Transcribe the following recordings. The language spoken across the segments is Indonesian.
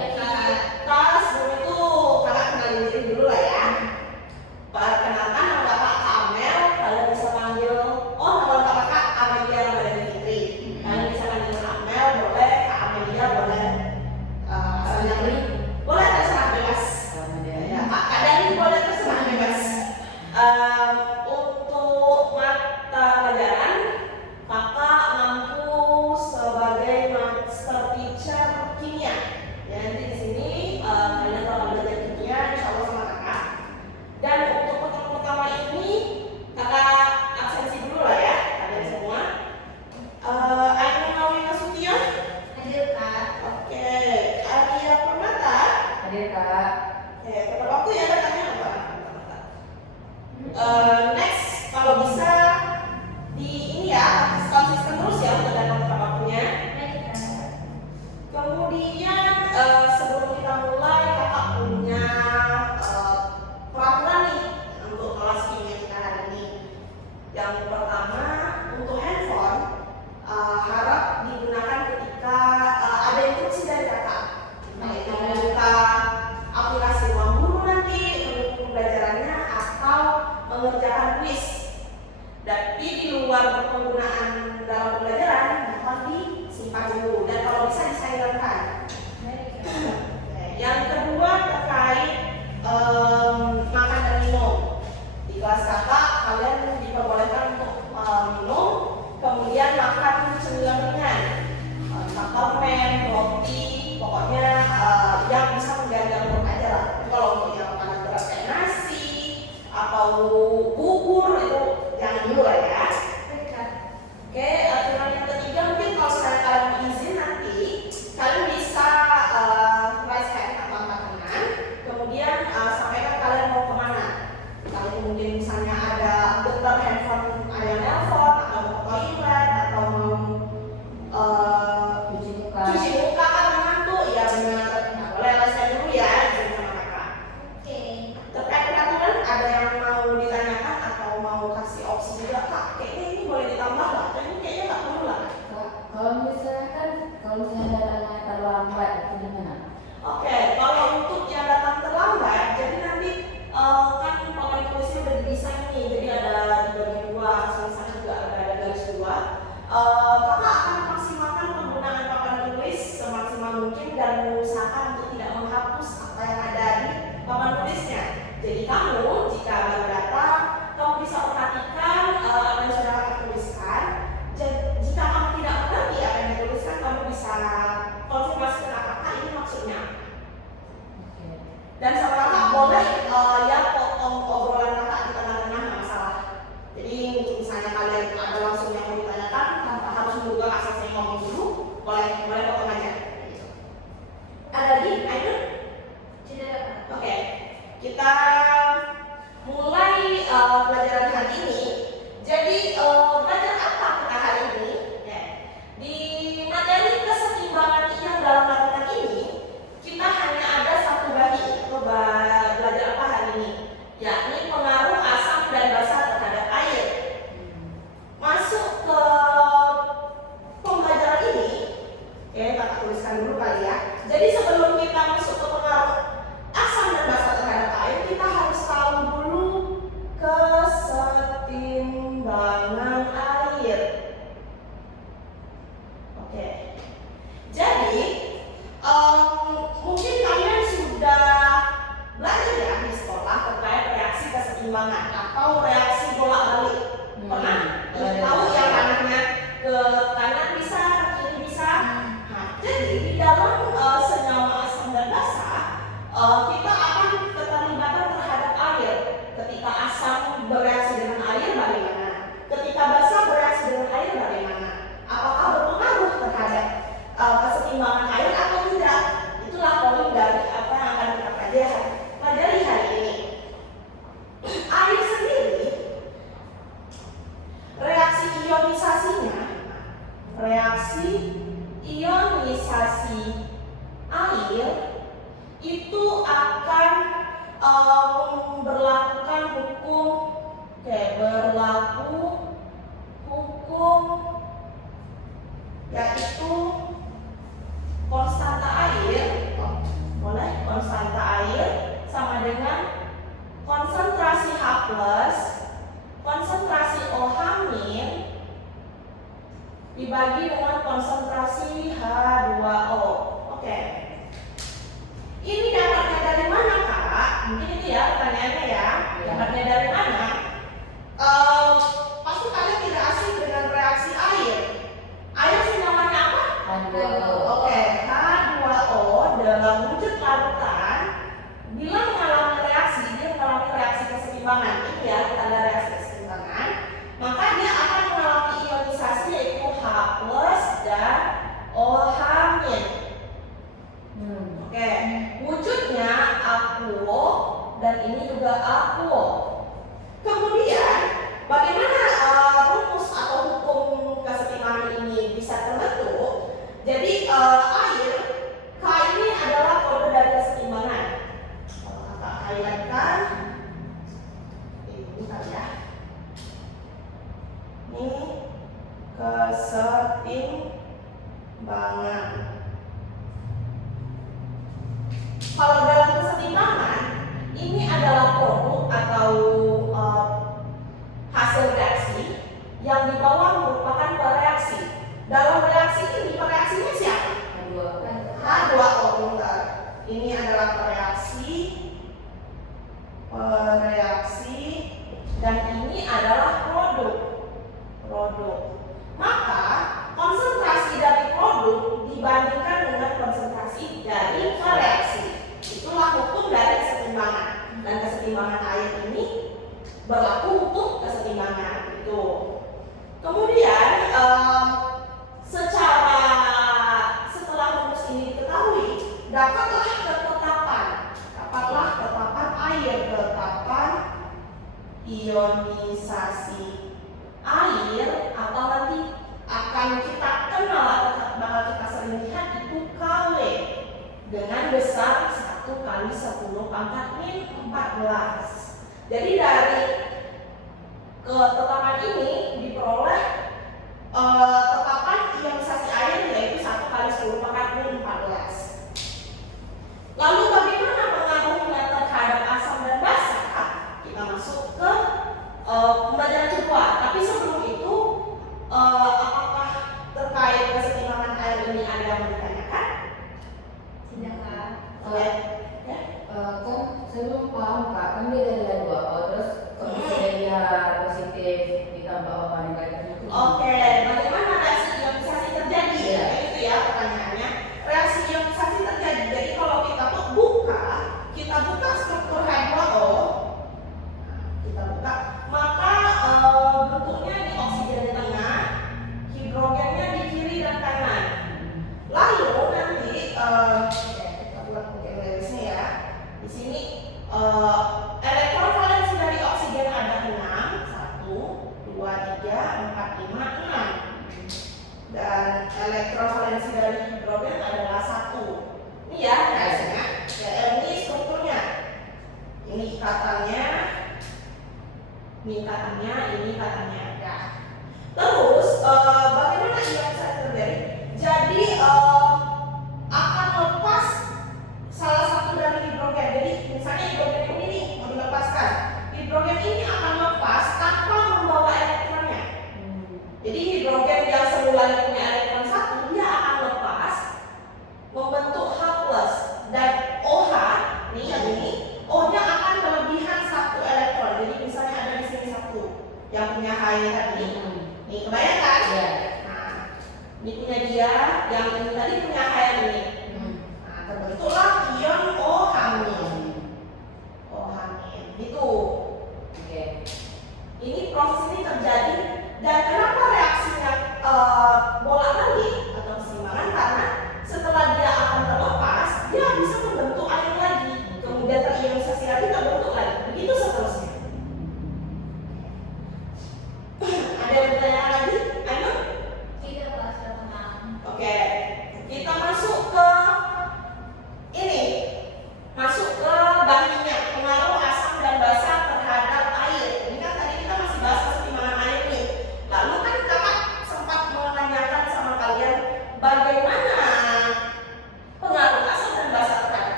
Terus sebelum itu kakak kenalin diri dulu lah ya. Perkenalkan, nama kakak Amel. Kalian bisa panggil, oh nama lengkap kakak Amelia Ramadhani Fitri. Kalian bisa panggil Amel, boleh Kak Amelia, boleh Asal boleh, terserah bebas. Ya, Kak Dani boleh, terserah bebas. Untuk mata pelajaran, kakak mampu sebagai master teacher kimia. Ya, nanti di sini kalian bakal belajar kimia, insya Allah sama kakak. Dan untuk pertemuan pertama ini, kakak absensi dulu lah ya, kalian semua. Aina Nawi Nasution. Hadir Kak. Oke, Arya Permata. Hadir Kak. Tepat waktu ya datangnya apa? Next, kalau bisa di ini ya, konsisten terus ya untuk datang tepat waktunya. Baik Kak. Kemudian sebelum kita mulai, kakak punya peraturan nih untuk kelas kimia kita hari ini. Yang pertama, untuk handphone harap digunakan ketika ada instruksi dari kakak. Baik itu membuka aplikasi ruang guru nanti, mendukung pembelajarannya atau mengerjakan kuis. Tapi di luar penggunaan dalam pembelajaran, mohon disimpan dulu dan kalau bisa disilentkan. Baik Kak. Yang kedua terkait makan dan minum. Di kelas kakak kalian diperbolehkan untuk minum, kemudian makan cemilan ringan, permen, roti, pokoknya yang bisa menjaga mood aja lah. Kalau untuk yang makanan berat kayak nasi atau bubur itu jangan dulu lah ya. Baik Kak. Oke, aturan yang ketiga mungkin kalau misalnya kalian mau izin nanti kalian bisa raise hand atau angkat tangan, kemudian sampaikan kalian mau kemana. Kalau itu mungkin misalnya ada dokter handphone, ada yang nelpon atau mau ke toilet atau mau Cuci muka. cuci muka kan mengantuk, ya benar. Nah, boleh raise hand dulu ya, izin sama kakak. Oke. Terkait peraturan ada yang mau ditanyakan atau mau kasih opsi juga kak? Kayaknya ini boleh ditambah lah, dan ini kayaknya nggak perlu lah. Kak, kalau misalnya datangnya terlambat itu gimana? Oke, kalau untuk yang datang terlambat, jadi nanti kan papan tulisnya udah didesain nih, jadi ada dibagi dua, misalnya juga ada garis dua. Kakak akan maksimalkan penggunaan papan tulis semaksimal mungkin dan mengusahakan untuk tidak menghapus apa yang ada di papan tulisnya. Jadi kamu jika baru datang, kamu bisa perhatikan apa yang sudah kakak tuliskan. Jika kamu tidak mengerti apa yang dituliskan, kamu bisa konfirmasi ke kakak ini maksudnya. Oke. Dan sama kakak boleh ya potong obrolan kakak di tengah-tengah, nggak masalah. Jadi misalnya kalian ada langsung yang mau ditanyakan tanpa harus menunggu asal saya ngomong dulu, boleh potong aja. Gitu. Ada lagi, Ainun? Tidak Kak. Oke, kita mulai pelajaran hari ini. Jadi belajar apa kita hari ini? Ya. Di materi kesetimbangan ion dalam larutan ini, kita hanya ada satu bahi. Belajar apa hari ini? Yakni pengaruh asam dan basa terhadap air. Masuk ke pembelajaran ini, oke, kakak tuliskan dulu kali ya. Jadi sebelum kita masuk ke pengaruh asam dan basa terhadap air, kita harus tahu dulu kesetimbangan air. Oke. Jadi mungkin kalian sudah belajar ya di sekolah terkait reaksi kesetimbangan atau reaksi bolak-balik. Pernah? Tahu yang kanannya ke kanan bisa, ke kiri bisa. Nah, jadi di dalam senyawa asam dan basa kita akan keterlibatan terhadap air. Ketika asam bereaksi dengan air bagaimana? Ketika basa bereaksi dengan air bagaimana? Apakah berpengaruh terhadap kesetimbangan air atau tidak? Itulah poin dari apa yang akan kita pelajari hari ini. Air sendiri, reaksi ionisasi air itu akan memberlakukan hukum yaitu konstanta air larutan bila mengalami reaksi, dia mengalami reaksi keseimbangan. Ini ya tanda reaksi keseimbangan. Maka dia akan mengalami ionisasi yaitu H+ dan OH-. Oke, wujudnya aquo dan ini juga aquo. Kemudian bagaimana rumus atau hukum keseimbangan ini bisa terbentuk? Jadi air K ini adalah kode dari keseimbangan. Kalau kakak highlightkan, ini tadi ya. Ini keseimbangan. Kalau dalam keseimbangan, ini adalah produk atau hasil reaksi yang di bawah merupakan pereaksi. Dalam reaksi ini, pereaksinya siapa? H2O. Bentar. Ini adalah pereaksi, dan ini adalah produk. Maka konsentrasi dari produk dibandingkan dengan konsentrasi dari pereaksi. Itulah hukum dari keseimbangan. Dan keseimbangan air ini berlaku hukum keseimbangan itu. Kemudian setelah rumus ini diketahui, dapatlah ketetapan air, ketetapan ionisasi air, atau nanti akan kita kenal atau bakal kita sering lihat itu Kw dengan besar 1 kali 10 pangkat min 14. Jadi dari ketetapan ini diperoleh tetapan ionisasi air yaitu 1 kali 10 pangkat min 14. Lalu bagaimana pengaruhnya terhadap asam dan basa? Kita masuk ke pembelajaran kedua. Tapi sebelum itu, apakah terkait keseimbangan air ini ada yang mau ditanyakan? Tidak, Kak. Oleh Kan saya belum paham Kak, kan dia dari H2O terus kalau misalnya dia positif ditambah OH negatif itu. Oke, bagaimana reaksi ionisasi terjadi? Iya. Itu ya pertanyaannya. Reaksi ionisasi terjadi. Jadi kalau kita buka struktur H2O, kita buka, maka bentuknya di oksigen di tengah, hidrogennya di kiri dan kanan. Lalu nanti kita buat garisnya ya. Di sini elektron valensi dari oksigen ada 6, 1, 2, 3, 4, 5, 6. Dan elektron valensi dari hidrogen adalah 1. Ini ya reaksinya. Ya, ini strukturnya. Ini ikatannya. Ini katanya ya. Terus bagaimana ionisasi terjadi? Jadi akan lepas salah satu dari hidrogen. Jadi misalnya hidrogen ini nih mau dilepaskan. Hidrogen ini akan lepas tanpa membawa elektronnya. Jadi hidrogen yang semulanya punya elektron 1, dia akan lepas membentuk H+ dan OH. Nih yang ini, O-nya akan kelebihan 1 elektron. Jadi misalnya ada di sini 1 yang punya H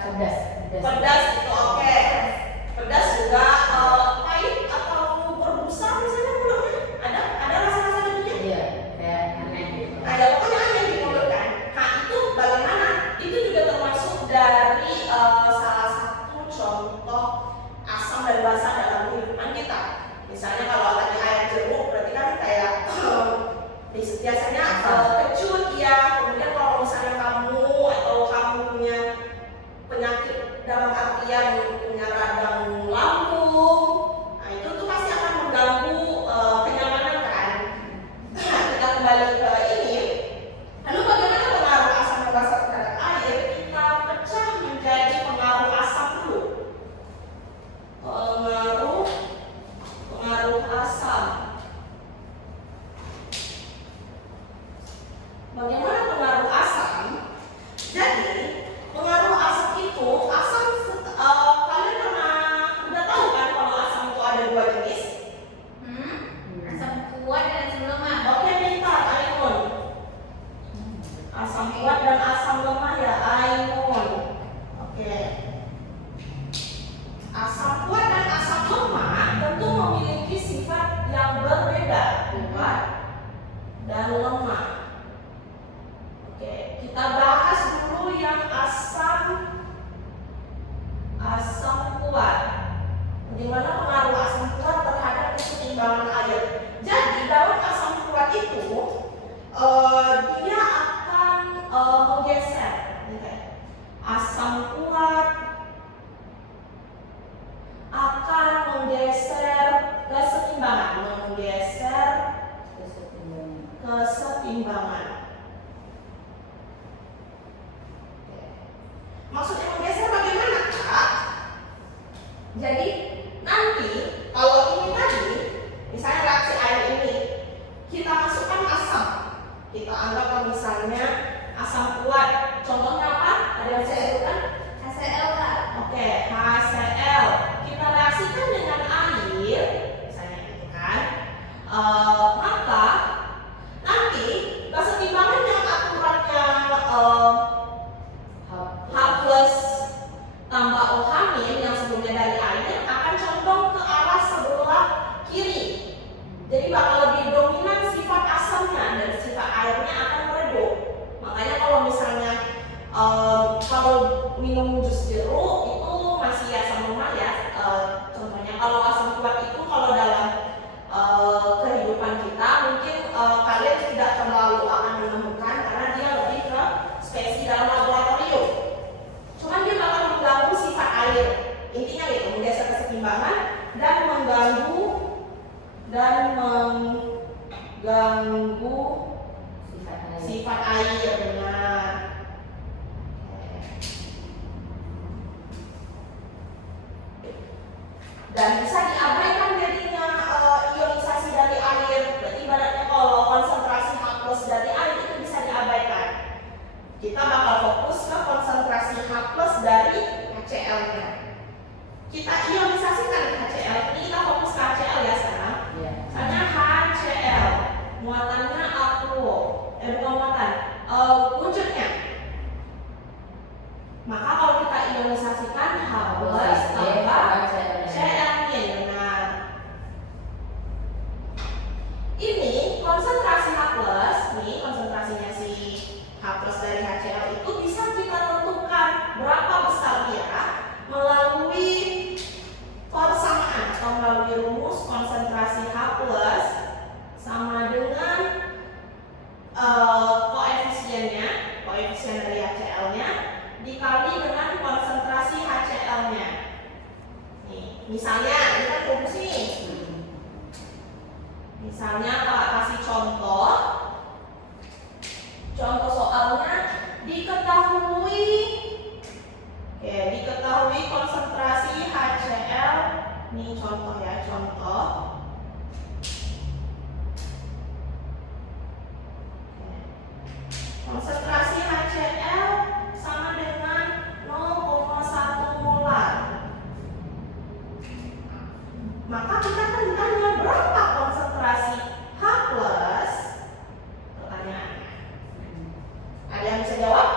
pedas. Pedas itu oke. Pedas juga pahit atau berbusa misalnya mulutnya. Ada rasa-rasa itunya? Iya, kayak aneh gitu. Nah, ya pokoknya aneh di mulut kan. Nah, itu bagaimana? Itu juga termasuk dari salah satu contoh asam dan basa dalam kehidupan kita. Misalnya kalau tadi air jeruk, berarti kan kayak biasanya kecut ya. Kemudian kalau misalnya kamu atau kamu punya penyakit dalam artian punya radang lambung, nah itu tuh pasti akan mengganggu kenyamanan kan. Nah, kita kembali ke ini. Lalu bagaimana pengaruh asam dan basa terhadap air? Kita pecah menjadi pengaruh asam dulu. Pengaruh asam. Bagaimana pengaruh asam? Jadi pengaruh asam itu kalian udah tahu kan kalau asam itu ada dua jenis? Asam kuat dan asam lemah. Oke, pintar Aimun. Asam kuat dan asam lemah ya Aimun. Oke. Asam kuat dan asam lemah tentu memiliki sifat yang berbeda, kuat dan lemah. Oke, kita bahas dulu yang asam kuat. Bagaimana pengaruh asam kuat terhadap keseimbangan air? Jadi dalam asam kuat itu dia akan menggeser, asam kuat akan menggeser keseimbangan. Maksudnya menggeser bagaimana, Kak? Jadi nanti kalau ini tadi, misalnya reaksi air ini, kita masukkan asam. Kita anggap misalnya asam kuat. Contohnya apa? Ada yang saya sebutkan? HCl Kak. Oke, HCl. Kita reaksikan dengan air, misalnya gitu kan. Maka nanti keseimbangan yang aturannya H plus tambah OH min yang sebelumnya dari air akan condong ke arah sebelah kiri. Jadi bakal lebih dominan sifat asamnya dan sifat airnya akan meredup. Makanya kalau misalnya kalau minum jus jeruk itu masih asam lemah ya. Contohnya kalau asam kuat itu kalau dalam kehidupan kita mungkin kalian tidak terlalu akan menemukan karena dia lebih ke spesies dalam laboratorium. Cuman dia bakal mengganggu sifat air. Intinya gitu, menggeser keseimbangan dan mengganggu sifat air, benar. Dan bisa diabaikan jadinya ionisasi dari air. Berarti ibaratnya kalau konsentrasi H plus dari air itu bisa diabaikan. Kita bakal fokus ke konsentrasi H plus dari HCl-nya. Kita ionisasikan HCl. Ini kita fokus ke HCl ya sekarang. Misalnya HCl, muatannya aquo. Bukan muatan, wujudnya. Maka kalau kita ionisasikan H plus tambah Cl-nya, benar. Ini konsentrasi H plus, nih konsentrasinya si H plus dari HCl itu bisa kita tentukan berapa besar dia melalui persamaan atau melalui rumus konsentrasi H plus sama dengan koefisien dari HCl-nya dikali dengan konsentrasi HCl-nya. Nih, misalnya ini kan rumus nih. Misalnya Kak kasih contoh soalnya diketahui konsentrasi HCl. Nih contoh ya, contoh. Konsentrasi HCl sama dengan 0,1 molar. Maka kita akan ditanya berapa konsentrasi H plus? Pertanyaannya. Ada yang bisa jawab?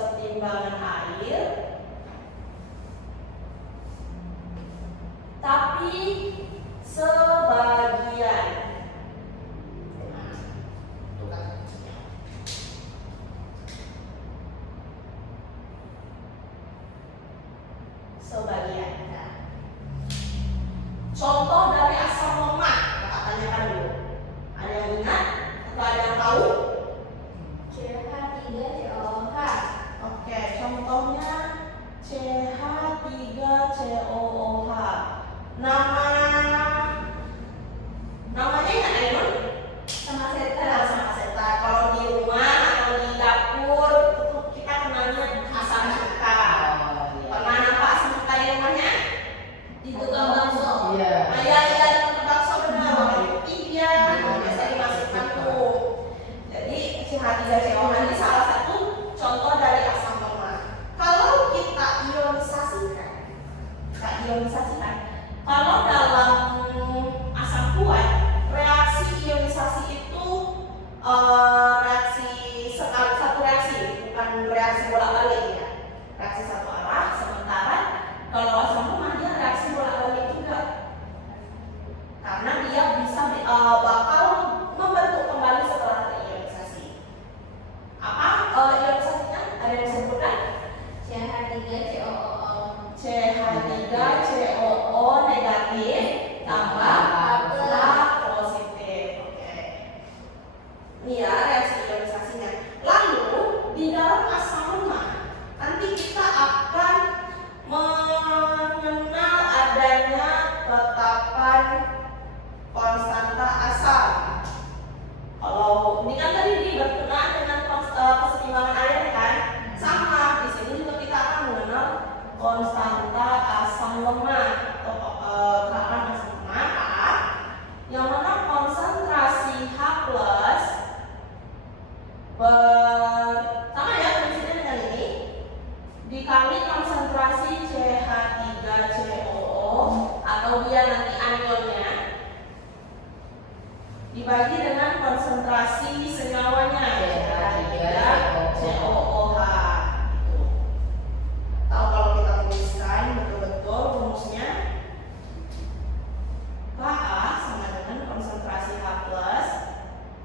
kesetimbangan air, tapi sebagian. Nah, tuh kan. Sebagian. Nah. Contoh dari asam lemak, kita tanyakan dulu. Ada yang ingat atau ada yang tahu? CH3COOH. Oke, contohnya CH3COOH. Namanya ingat Ainun? Sama Nah, sama seta. Kalau di rumah atau di dapur itu kita kenalnya asam cuka. Pernah nampak asam cuka di rumahnya? di tukang bakso. Iya. Iya, di tempat bakso benar. Warna putih dia. Biasa dimasukkan tuh. Jadi CH3COOH ini salah satu contoh dari asam lemak. Kalau kita ionisasikan, kalau dalam asam kuat, reaksi ionisasi itu reaksi satu reaksi, bukan reaksi bolak-balik ya. Reaksi satu arah, sementara kalau asam lemak dia reaksi bolak-balik juga. Karena dia bisa bakal membentuk kembali setelah terionisasi. Apa ionisasinya? Ada yang disebutkan? CH3COO. CH3COO negatif tambah H positif. Oke. Ini ya reaksi ionisasinya. Lalu di dalam asam lemak nanti kita akan mengenal adanya ketetapan konstanta asam. Kalau ini kan tadi berkenaan dengan kesetimbangan air kan, sama di sini juga kita akan mengenal konstanta asam lemak atau ketetapan asam lemak A, yang mana konsentrasi H plus sama ya prinsipnya dengan ini dikali konsentrasi CH3COO atau dia nanti anionnya dibagi dengan konsentrasi senyawanya CH3COOH. Atau kalau kita tuliskan betul-betul rumusnya, Ka sama dengan konsentrasi H plus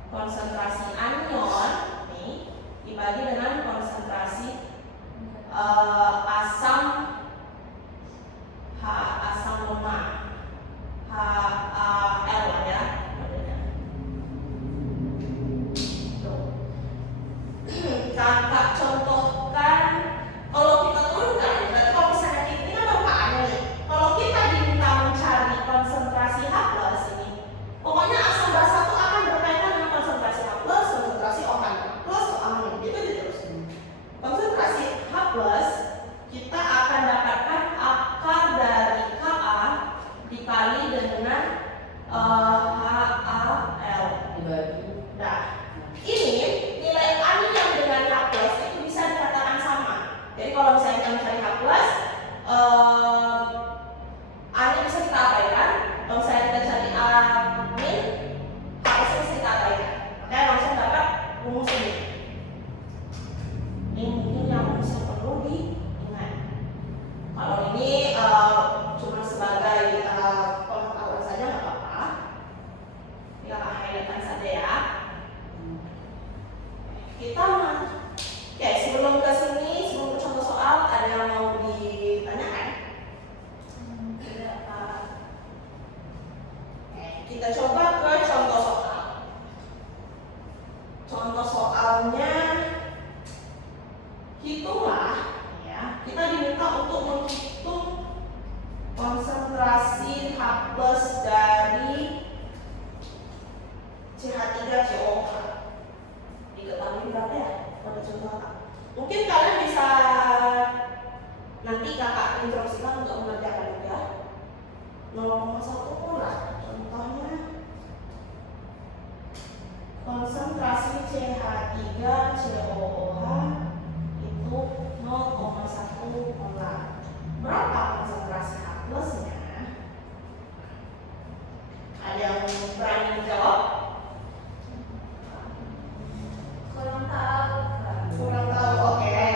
konsentrasi anion nih dibagi dengan konsentrasi asam lemak HAL lah ya modelnya. Tuh. Kakak contohkan kalau kita turunkan, berarti kalau misalnya ini kan manfaatnya nih. Kalau kita diminta mencari konsentrasi H plus ini, pokoknya asam basa itu akan berkaitan dengan konsentrasi H plus, konsentrasi OH plus, OH gitu terus. Konsentrasi H plus kita akan dapatkan akar dari Ka dikali dengan HAL Dibagi. Nah, ini nilai anion dengan H plus itu bisa dikatakan sama. Jadi kalau misalnya kita mencari H plus, anion bisa kita abaikan. Kalau misalnya kita cari amin, H plus bisa kita abaikan. Makanya langsung dapat rumus ini. Ini mungkin yang rumus yang perlu diingat. Kalau ini cuma sebagai pengetahuan saja nggak apa-apa. Kita highlightkan saja ya. Kita oke, sebelum ke sini, sebelum ke contoh soal, ada yang mau ditanyakan? Tidak, Pak. Kita coba ke contoh soal. Contoh soalnya hitunglah ya. Kita diminta untuk menghitung konsentrasi H plus dari CH3COOH. Diketahui berapa ya? Pada contoh kakak. Mungkin kalian bisa nanti kakak instruksikan untuk mengerjakan juga. 0,1 pula. Contohnya konsentrasi CH3COOH itu 0,1 molar. Berapa konsentrasi H plusnya? Ada yang berani menjawab? Kurang tahu, Pak. Kurang tahu, oke.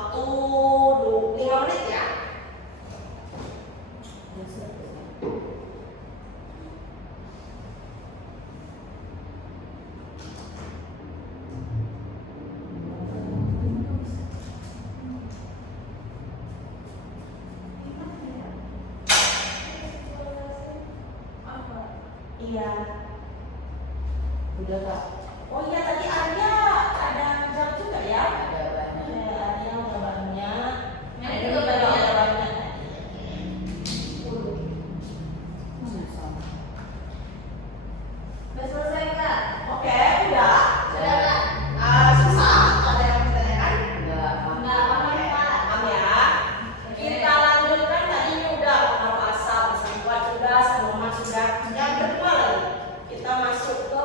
waktu 5 menit ya. Iya. Udah Kak, Oh iya tadi ada jam juga ya. ada banyak. Oke, ada udah banyak. Yang Ada itu juga banyak. ada banyak. Sama. Udah selesai Kak? Oke, udah. Sudah Kak? Susah ada yang ditanyakan? Enggak, Enggak apa-apa Kak. Paham ya? Kita lanjutkan tadi ini udah pengaruh asam, asam kuat sudah, asam lemak sudah. Yang kedua lagi, kita masuk ke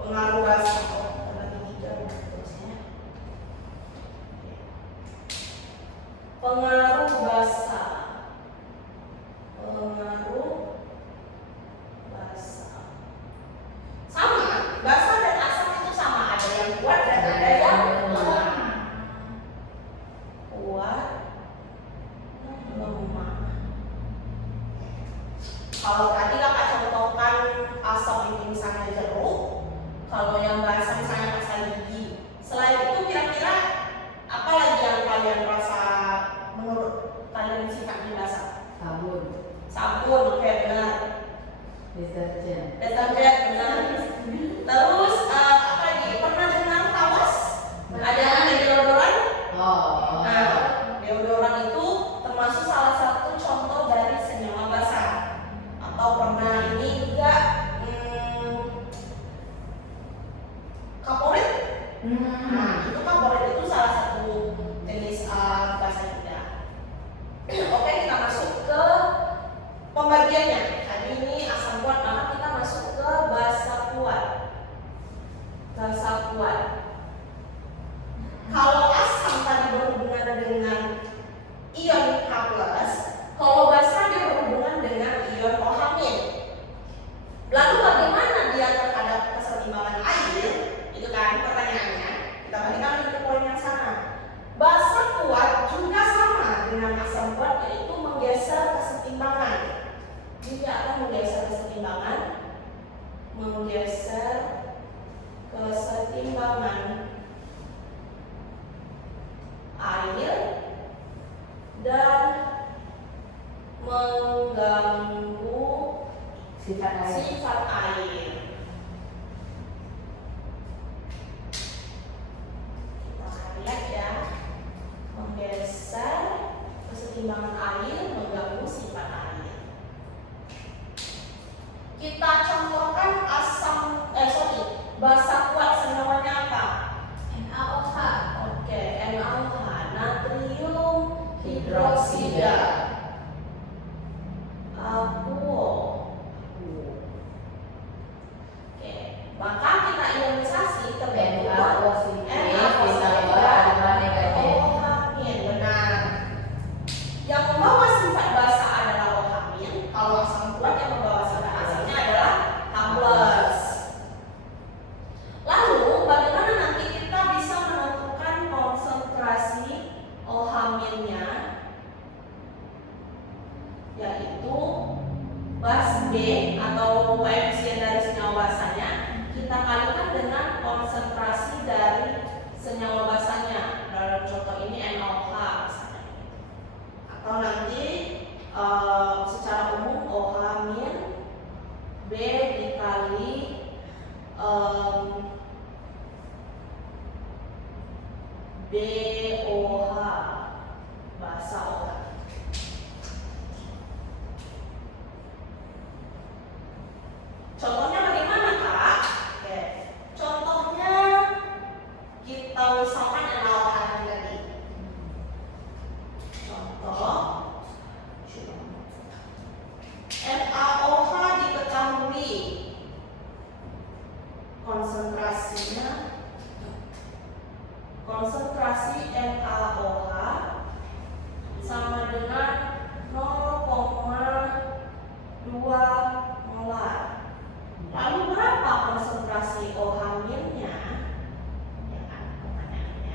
pengaruh basa. Oh, terbagi tiga terusnya. Pengaruh basa. Pengaruh basa. Sama, basa dan asam itu sama, ada yang kuat dan ada yang lemah. Kuat dan lemah. Kalau tadi kakak contohkan asam itu misalnya jeruk, kalau yang basa misalnya rasa gigi. Selain itu kira-kira apa lagi yang kalian rasa menurut kalian sifatnya basa? sabun, Sabun, oke benar. deterjen, Deterjen benar. Terus apa lagi? Pernah dengar tawas? Ada namanya deodoran? oh, Nah, deodoran itu termasuk salah satu contoh dari senyawa basah. Atau pernah ini juga kaporit. Nah, itu kaporit itu salah satu jenis basah juga. Oke, kita masuk ke pembagiannya. Tadi ini asam kuat, maka kita masuk ke basa kuat. Basa kuat. Kalau asam tadi berhubungan dengan ion H+, kalau basa dia berhubungan dengan ion OH-. Lalu bagaimana dia terhadap keseimbangan air? Itu kan pertanyaannya. Kita balikan lagi ke poin yang sama. Basa kuat juga sama dengan asam kuat, yaitu menggeser keseimbangan. Dia akan menggeser keseimbangan, air dan mengganggu sifat air. sifat air. Kita lihat ya, menggeser keseimbangan air, mengganggu sifat air. Kita contohkan basa kuat senyawanya apa? NaOH. Oke, NaOH, natrium hidroksida. Aquo. Oke, maka kita ionisasi terbentuk Na positif Na positif ditambah dan dua negatif. OH-. Benar. Yang membawa sifat basa adalah OH-. Kalau asam kuat yang membawa sifat asamnya adalah H+. Lalu bagaimana nanti kita bisa menentukan konsentrasi OH-nya, yaitu bas B atau koefisien dari senyawa basanya kita kalikan dengan konsentrasi dari senyawa basanya. Dalam contoh ini NaOH misalnya. Atau nanti secara umum OH- B dikali BOH, basa OH. Contohnya bagaimana Kak? Oke. Contohnya kita misalkan NaOH tadi. Contoh NaOH diketahui konsentrasi NaOH sama dengan 0,2 molar. Lalu berapa konsentrasi OH-nya? Ya kan pertanyaannya.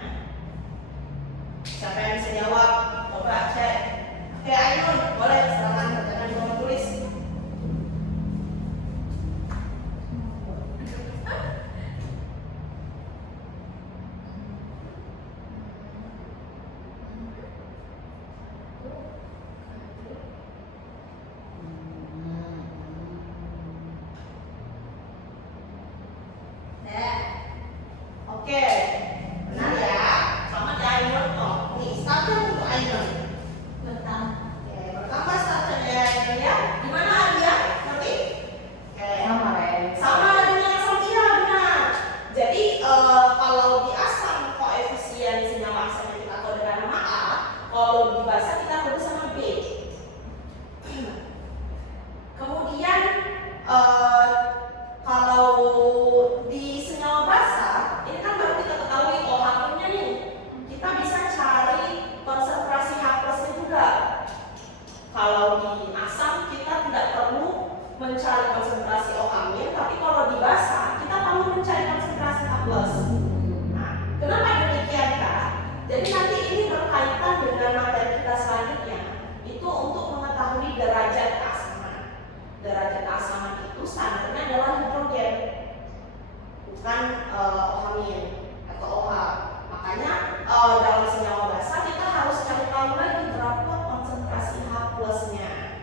dalam senyawa basah kita harus cari tahu lagi berapa konsentrasi H plusnya.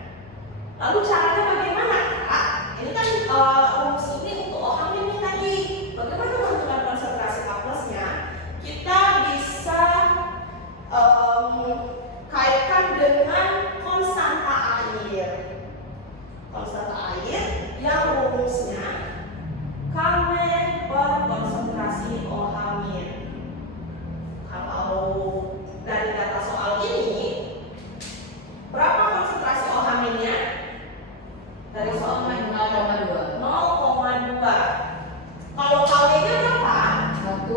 Lalu caranya bagaimana, Kak? Ini kan rumus ini untuk OH ini tadi. Bagaimana menentukan konsentrasi H plusnya? Kita bisa kaitkan dengan konstanta air. Konstanta air yang rumusnya Km per konsentrasi OH min. Kalau dari data soal ini, berapa konsentrasi OH minnya? Dari soal 0,2. 0,2. Kalau Kw-nya berapa? 1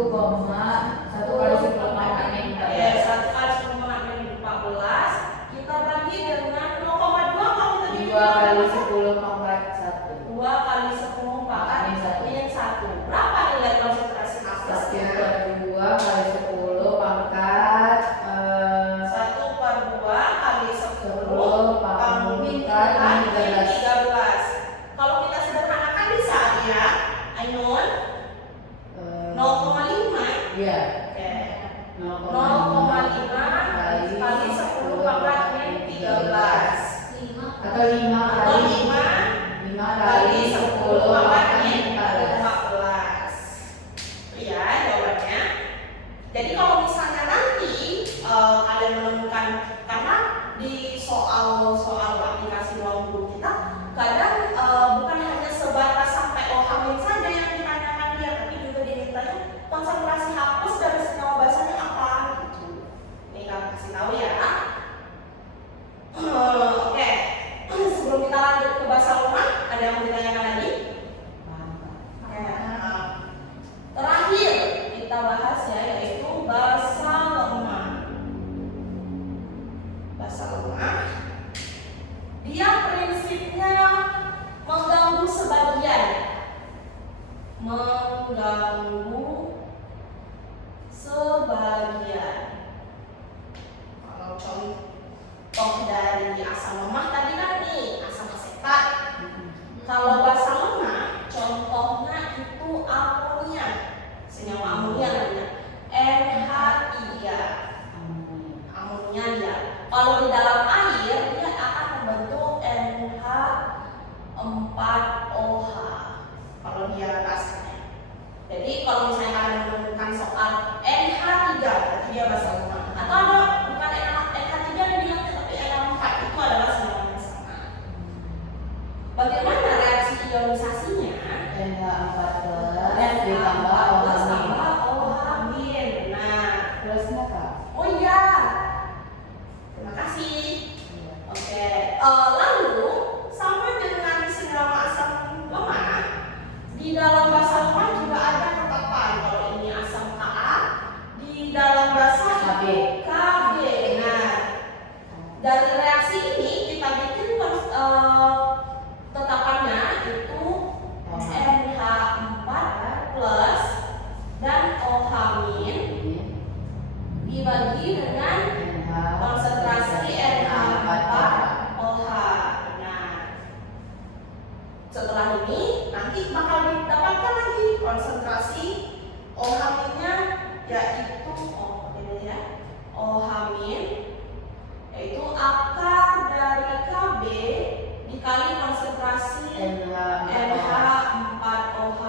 kali 10 pangkat min 14. Ya, 1 kali 10 pangkat min 14. Kita bagi dengan 0,2 kalau kita 2 kali 10 pangkat 1. 2 kali 10 pangkat min 1. Berapa nilai konsentrasi H plusnya? 1/2 kali 10 pangkat 1/2 kali 10 10 pangkat min 13. 13. Kalau kita sederhanakan bisa ya, Ainun 0,5. Iya. Oke. 0,5 kali 10 pangkat min 13. 5 atau 5 Atau kali 5 kali 10 pangkat min 14. 14. Iya jawabannya. Jadi kalau misalnya nanti kalian menemukan, karena di soal-soal aplikasi ruang guru kita kadang bukan hanya sebatas sampai OH min saja yang ditanyakan dia, tapi juga dimintanya konsentrasi H plus dari senyawa basahnya apa gitu. Ini kalian kasih tahu ya. Oke. Sebelum kita lanjut ke basa lemah, ada yang mau ditanyakan lagi? Terakhir kita bahas ya, yaitu basa lemah. Basa lemah, dia prinsipnya mengganggu sebagian. Mengganggu sebagian. Kalau contoh dari asam lemah tadi kan nih, asam asetat. Kalau basa lemah, contohnya itu amonia, senyawa amonia namanya NH3. Amonia dia. Kalau di dalam air dia akan membentuk NH4OH. Kalau dia basanya. Jadi kalau misalnya kalian menemukan soal NH3, berarti dia basa lemah. Atau ada bukan NH3 yang bilang, tapi NH4 itu adalah senyawa yang sama. Bagaimana reaksi ionisasinya? NH4+ ditambah OH min. OH min. Nah, Plusnya Kak? oh iya. Terima kasih. Oke. Lalu sampai dengan senyawa asam lemah, di dalam basa lemah juga ada ketetapan. Kalau ini asam Ka, di dalam basa Kb. Kb. Nah, dari reaksi ini kita bikin tetapannya itu NH4 plus dan OH min dibagi dengan konsentrasi NH4OH. Nah, setelah ini nanti bakal didapatkan lagi konsentrasi OH minnya, yaitu OH min yaitu akar dari Kb dikali konsentrasi NH4OH.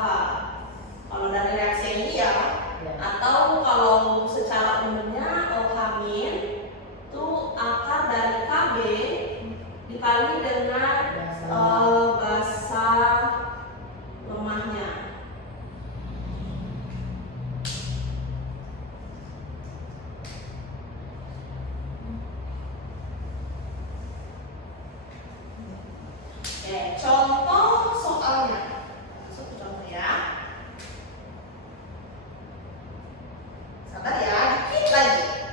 Kalau dari reaksi ini ya, atau kalau secara umumnya OH min itu akar dari Kb dikali dengan basa lemahnya. Oke, contoh soalnya. Masuk ke contoh ya. Sabar ya, dikit lagi.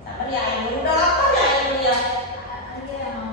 Sabar ya, ini udah lapar ya ini ya. Ada yang mau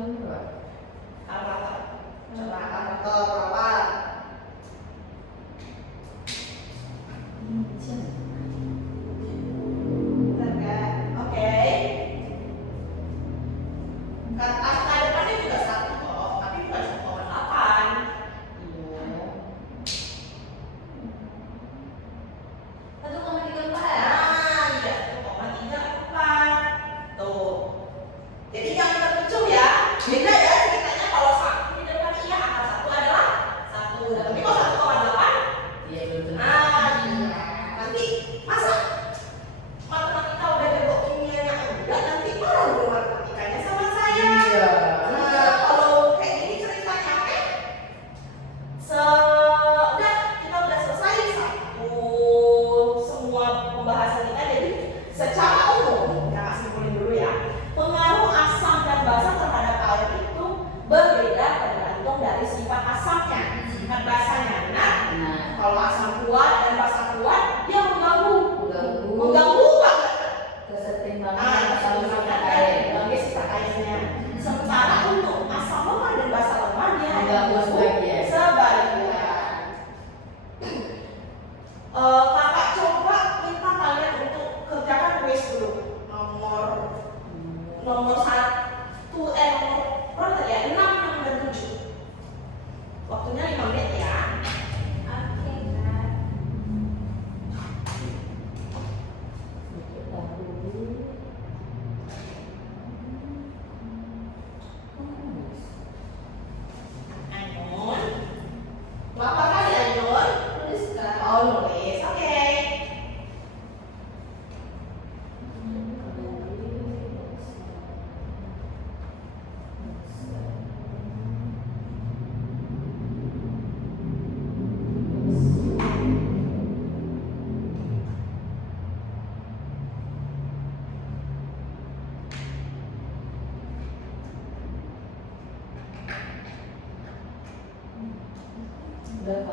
Pak? Kalkulator. Coba kalkulator berapa? Oke. Angka depannya juga 1 kok, tapi bukan 1,8. Iya. 1,34. Nah, iya 1,34. Tuh. Jadi jangan terkecoh ya. Beda ya ceritanya kalau 1 di depan iya, angka 1 adalah 1. Tapi kalau 1,8, Iya betul. nanti masa matematika udah bego kimianya enggak, nanti malu matematikanya sama saya. Iya. Nah, kalau kayak gini ceritanya, oke? Udah, kita udah selesai semua pembahasan kita. Jadi secara umum, kita simpulin dulu ya. Pengaruh asam dan basa terhadap air itu berbeda tergantung dari sifat asamnya, sifat basanya. Nah, kalau asam kuat dan basa kuat, dia mengganggu banget. Kesetimbangan Sama sifat air. sifat airnya. Sementara untuk asam lemah dan basa lemah dia hanya Mengganggu sebagian. sebaliknya. Kakak coba minta kalian untuk kerjakan kuis dulu. Nomor 1, nomor berapa ya? 6, 6 dan 7. Waktunya 5 menit ya. Oke, Kak. Ainun, lapar kali Ainun? Tulis, Kak. Oh, nulis, oke.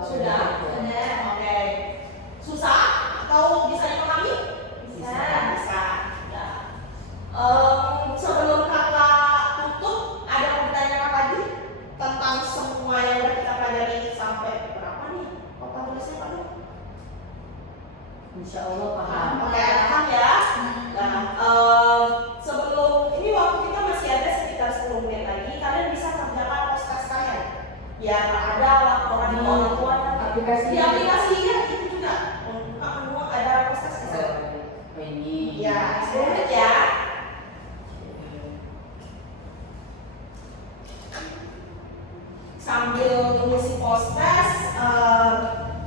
Sudah? Sudah. Oke. Susah atau bisa dipahami? Bisa. Bisa. Ya. Sebelum kakak tutup, ada yang bertanya lagi tentang semua yang udah kita pelajari sampai berapa nih? Apa tulisnya Pak? Insya Allah paham. Oke, paham ya. Nah, sebelum ini waktu kita masih ada sekitar 10 menit lagi, kalian bisa kerjakan post-test kalian. Biar ada laporan ke orang tua. Aplikasi. Di aplikasi ya itu juga. Buka menu ada post-test di sana. Ini. Ya, 10 menit ya. Sambil mengisi post-test,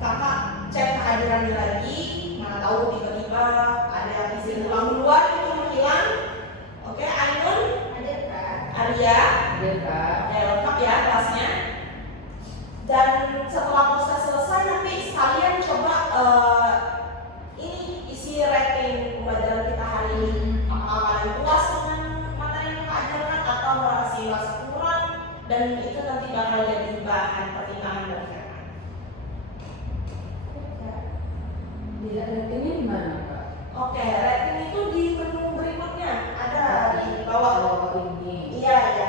kakak cek kehadirannya lagi. Mana tahu tiba-tiba ada yang izin pulang duluan itu menghilang. Oke, Ainun, Ada, Kak. Arya, Iya Kak. ya lengkap ya kelasnya. Dan setelah post-test selesai nanti sekalian coba ini isi rating pembelajaran kita hari ini. Apakah kalian puas dengan materi yang kita ajarkan atau masih merasa kurang? Dan itu nanti bakal jadi bahan pertimbangan bagi kakak. Tidak ratingnya di mana Kak? Oke, rating itu di menu berikutnya ada di bawah. Oh ini. Iya, iya.